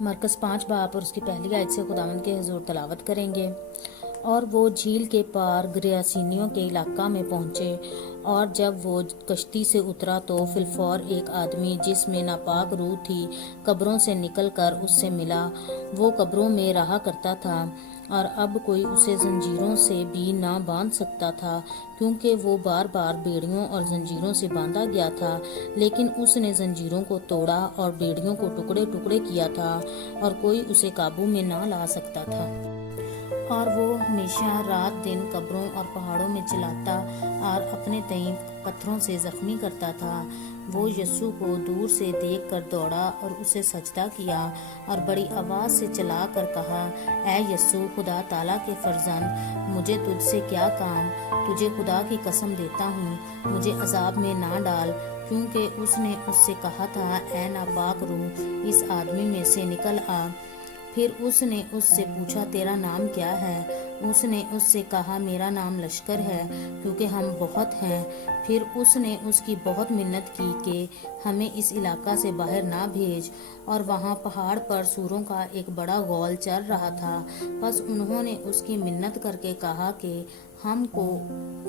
مرکز 5 باپ اور اس کی پہلی آیت سے خداوند کے حضور تلاوت کریں گے۔ اور وہ جھیل کے پار گریاسینیوں کے علاقہ میں پہنچے، اور جب وہ کشتی سے اترا تو فی الفور ایک آدمی جس میں ناپاک روح تھی قبروں سے نکل کر اس سے ملا۔ وہ قبروں میں رہا کرتا تھا، اور اب کوئی اسے زنجیروں سے بھی نہ باندھ سکتا تھا، کیونکہ وہ بار بار بیڑیوں اور زنجیروں سے باندھا گیا تھا، لیکن اس نے زنجیروں کو توڑا اور بیڑیوں کو ٹکڑے ٹکڑے کیا تھا، اور کوئی اسے قابو میں نہ لا سکتا تھا۔ اور وہ ہمیشہ رات دن قبروں اور پہاڑوں میں چلاتا اور اپنے تئیں پتھروں سے زخمی کرتا تھا۔ وہ یسوع کو دور سے دیکھ کر دوڑا اور اسے سجدہ کیا، اور بڑی آواز سے چلا کر کہا، اے یسوع، خدا تعالیٰ کے فرزند، مجھے تجھ سے کیا کام؟ تجھے خدا کی قسم دیتا ہوں، مجھے عذاب میں نہ ڈال۔ کیونکہ اس نے اس سے کہا تھا، اے ناپاک روح، اس آدمی میں سے نکل آ۔ پھر اس نے اس سے پوچھا، تیرا نام کیا ہے؟ اس نے اس سے کہا، میرا نام لشکر ہے، کیونکہ ہم بہت ہیں۔ پھر اس نے اس کی بہت منت کی کہ ہمیں اس علاقہ سے باہر نہ بھیج۔ اور وہاں پہاڑ پر سوروں کا ایک بڑا غول چر رہا تھا۔ پس انہوں نے اس کی منت کر کے کہا کہ ہم کو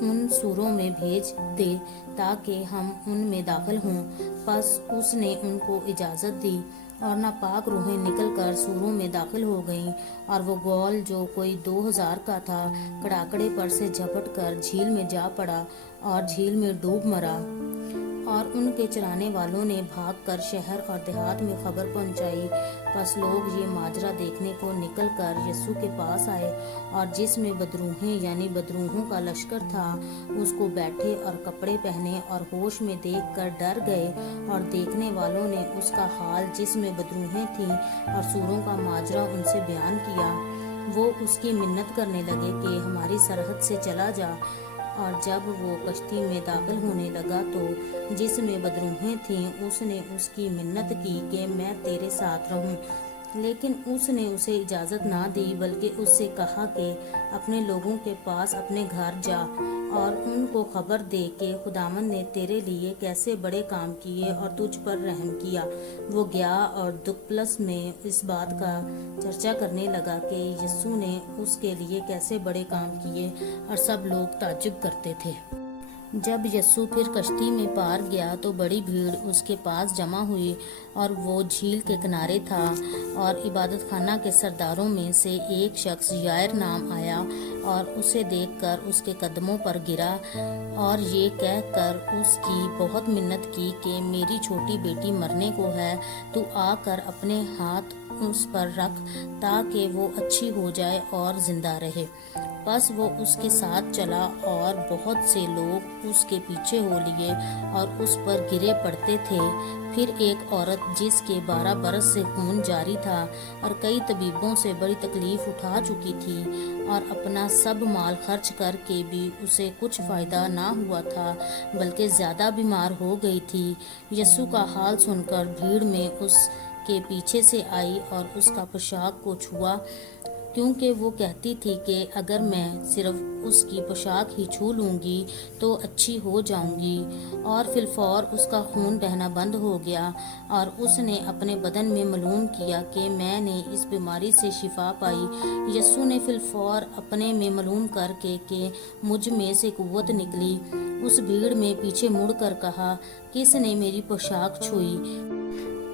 ان سوروں میں بھیج دے تاکہ ہم ان میں داخل ہوں۔ پس اس نے ان کو اجازت دی، اور ناپاک روحیں نکل کر سوروں میں داخل ہو گئیں، اور وہ غول جو کوئی 2000 کا تھا کڑاکڑے پر سے جھپٹ کر جھیل میں جا پڑا اور جھیل میں ڈوب مرا۔ اور ان کے چرانے والوں نے بھاگ کر شہر اور دیہات میں خبر پہنچائی۔ پس لوگ یہ ماجرا دیکھنے کو نکل کر یسوع کے پاس آئے، اور جس میں بدروحیں یعنی بدروحوں کا لشکر تھا اس کو بیٹھے اور کپڑے پہنے اور ہوش میں دیکھ کر ڈر گئے۔ اور دیکھنے والوں نے اس کا حال جس میں بدروحیں تھیں اور سوروں کا ماجرا ان سے بیان کیا۔ وہ اس کی منت کرنے لگے کہ ہماری سرحد سے چلا جا۔ اور جب وہ کشتی میں داخل ہونے لگا تو جس میں بدروحیں تھیں اس نے اس کی منت کی کہ میں تیرے ساتھ رہوں، لیکن اس نے اسے اجازت نہ دی، بلکہ اس سے کہا کہ اپنے لوگوں کے پاس اپنے گھر جا اور ان کو خبر دے کہ خداوند نے تیرے لیے کیسے بڑے کام کیے اور تجھ پر رحم کیا۔ وہ گیا اور دکپلس میں اس بات کا چرچا کرنے لگا کہ یسوع نے اس کے لیے کیسے بڑے کام کیے، اور سب لوگ تعجب کرتے تھے۔ جب یسوع پھر کشتی میں پار گیا تو بڑی بھیڑ اس کے پاس جمع ہوئی، اور وہ جھیل کے کنارے تھا۔ اور عبادت خانہ کے سرداروں میں سے ایک شخص یائر نام آیا اور اسے دیکھ کر اس کے قدموں پر گرا، اور یہ کہہ کر اس کی بہت منت کی کہ میری چھوٹی بیٹی مرنے کو ہے، تو آ کر اپنے ہاتھ اس پر رکھ تاکہ وہ اچھی ہو جائے اور زندہ رہے۔ پس وہ اس کے ساتھ چلا، اور بہت سے لوگ اس کے پیچھے ہو لیے اور اس پر گرے پڑتے تھے۔ پھر ایک عورت جس کے 12 برس سے خون جاری تھا اور کئی طبیبوں سے بڑی تکلیف اٹھا چکی تھی، اور اپنا سب مال خرچ کر کے بھی اسے کچھ فائدہ نہ ہوا تھا بلکہ زیادہ بیمار ہو گئی تھی، یسوع کا حال سن کر بھیڑ میں اس کے پیچھے سے آئی اور اس کا پوشاک کو چھوا، کیونکہ وہ کہتی تھی کہ اگر میں صرف اس کی پوشاک ہی چھو لوں گی تو اچھی ہو جاؤں گی۔ اور فی الفور اس کا خون بہنا بند ہو گیا، اور اس نے اپنے بدن میں معلوم کیا کہ میں نے اس بیماری سے شفا پائی۔ یسوع نے فی الفور اپنے میں معلوم کر کے کہ مجھ میں سے قوت نکلی، اس بھیڑ میں پیچھے مڑ کر کہا، کس نے میری پوشاک چھوئی؟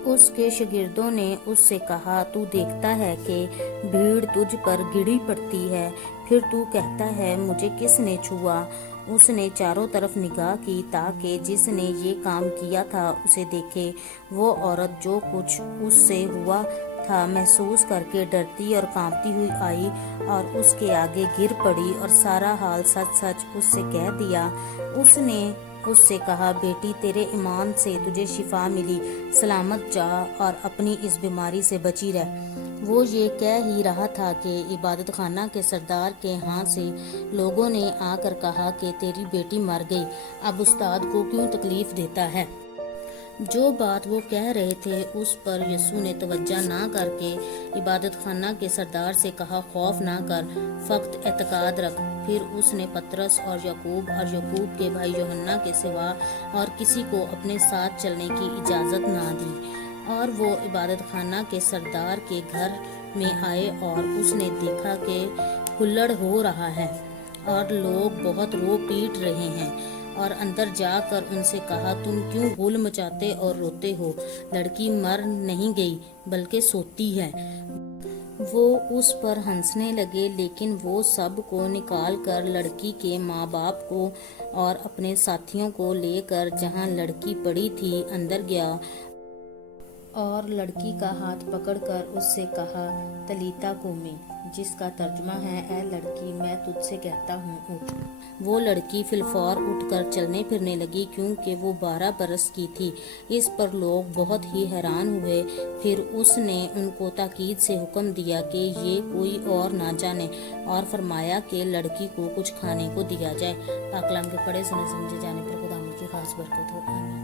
اس کے شاگردوں نے اس سے کہا، تو دیکھتا ہے کہ بھیڑ تجھ پر گڑی پڑتی ہے، پھر تو کہتا ہے مجھے کس نے چھوا؟ اس نے چاروں طرف نگاہ کی تاکہ جس نے یہ کام کیا تھا اسے دیکھے۔ وہ عورت جو کچھ اس سے ہوا تھا محسوس کر کے ڈرتی اور کانپتی ہوئی آئی اور اس کے آگے گر پڑی اور سارا حال سچ سچ اس سے کہہ دیا۔ اس نے اس سے کہا، بیٹی، تیرے ایمان سے تجھے شفا ملی، سلامت جا اور اپنی اس بیماری سے بچی رہ۔ وہ یہ کہہ ہی رہا تھا کہ عبادت خانہ کے سردار کے ہاں سے لوگوں نے آ کر کہا کہ تیری بیٹی مر گئی، اب استاد کو کیوں تکلیف دیتا ہے؟ جو بات وہ کہہ رہے تھے اس پر یسوع نے توجہ نہ کر کے عبادت خانہ کے سردار سے کہا، خوف نہ کر، فقط اعتقاد رکھ۔ پھر اس نے پطرس اور یعقوب کے بھائی یوحنا کے سوا اور کسی کو اپنے ساتھ چلنے کی اجازت نہ دی۔ اور وہ عبادت خانہ کے سردار کے گھر میں آئے اور اس نے دیکھا کہ ہلڑ ہو رہا ہے اور لوگ بہت رو پیٹ رہے ہیں، اور اندر جا کر ان سے کہا تم کیوں ہول مچاتے اور روتے ہو؟ لڑکی مر نہیں گئی بلکہ سوتی ہے۔ وہ اس پر ہنسنے لگے، لیکن وہ سب کو نکال کر لڑکی کے ماں باپ کو اور اپنے ساتھیوں کو لے کر جہاں لڑکی پڑی تھی اندر گیا اور لڑکی کا ہاتھ پکڑ کر اس سے کہا تلیتا کومی، جس کا ترجمہ ہے اے لڑکی میں تجھ سے کہتا ہوں اٹھ۔ وہ لڑکی فی الفور اٹھ کر چلنے پھرنے لگی کیونکہ وہ 12 برس کی تھی۔ اس پر لوگ بہت ہی حیران ہوئے۔ پھر اس نے ان کو تاکید سے حکم دیا کہ یہ کوئی اور نہ جانے، اور فرمایا کہ لڑکی کو کچھ کھانے کو دیا جائے۔ پاک کلام کے پڑھے سنے سمجھے جانے پر خدا کی خاص برکت ہو، آمین۔